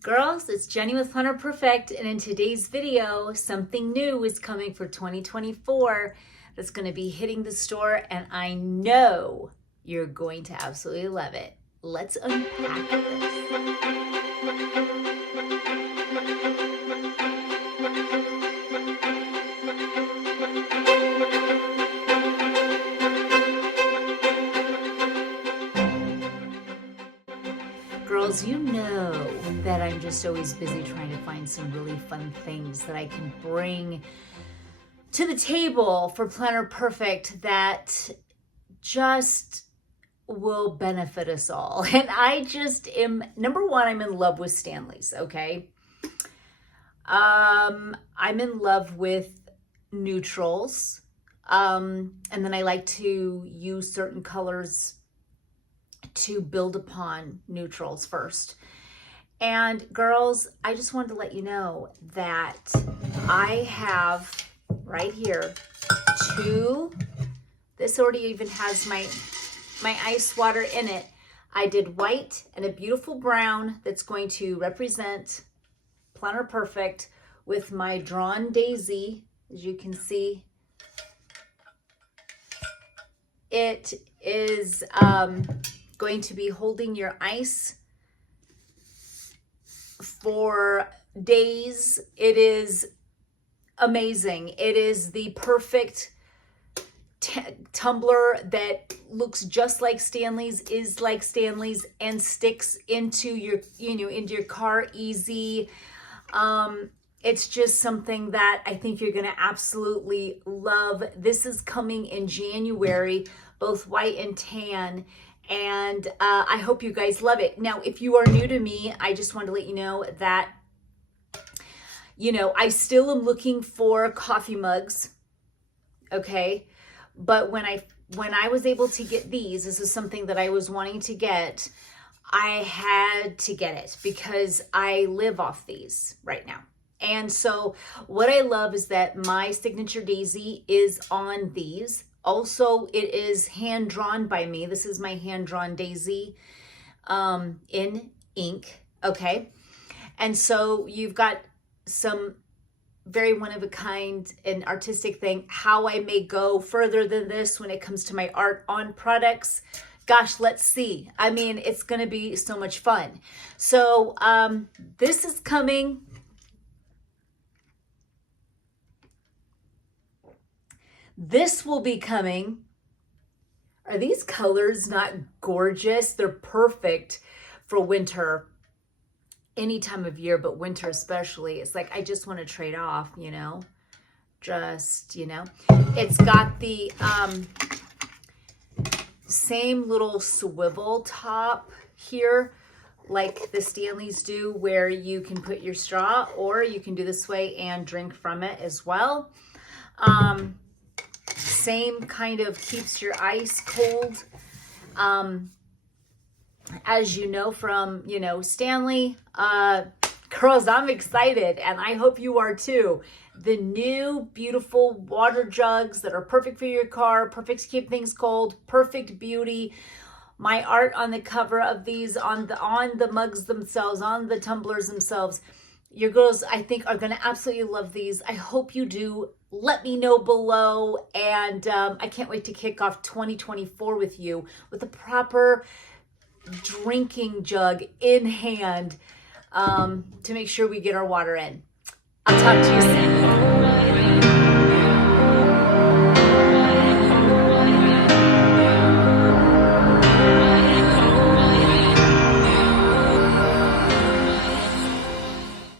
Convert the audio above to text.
Girls, it's Jenny with Planner Perfect, and in today's video, something new is coming for 2024 that's going to be hitting the store, and I know you're going to absolutely love it. Let's unpack this. Girls, you know that I'm just always busy trying to find some really fun things that I can bring to the table for Planner Perfect that just will benefit us all. And I just am, number one, I'm in love with Stanleys, okay? I'm in love with neutrals. And then I like to use certain colors to build upon neutrals first. And girls, I just wanted to let you know that I have right here this already even has my ice water in it. I did white and a beautiful brown that's going to represent Planner Perfect with my drawn daisy. As you can see, it is going to be holding your ice for days. It is amazing. It is the perfect tumbler that looks just like Stanley's, is like Stanley's, and sticks into your, into your car easy. It's just something that I think you're going to absolutely love. This is coming in January, both white and tan. And I hope you guys love it. Now, if you are new to me, I just wanted to let you know that, I still am looking for coffee mugs, okay? But when I was able to get these, this is something that I was wanting to get, I had to get it because I live off these right now. And so what I love is that my signature daisy is on these. Also, it is hand-drawn by me. This is my hand-drawn daisy in ink, okay? And so you've got some very one-of-a-kind and artistic thing. How I may go further than this when it comes to my art on products, gosh, let's see. I mean, it's going to be so much fun. So this is coming. This will be coming. Are these colors not gorgeous? They're perfect for winter, any time of year, but winter especially. It's like, I just want to trade off, It's got the same little swivel top here, like the Stanleys do, where you can put your straw, or you can do this way and drink from it as well. Same kind of keeps your ice cold. As you know from, Stanley, girls, I'm excited, and I hope you are too. The new beautiful water jugs that are perfect for your car, perfect to keep things cold, perfect beauty. My art on the cover of these, on the mugs themselves, on the tumblers themselves. Your girls, I think, are going to absolutely love these. I hope you do. Let me know below. And I can't wait to kick off 2024 with you with a proper drinking jug in hand to make sure we get our water in. I'll talk to you soon.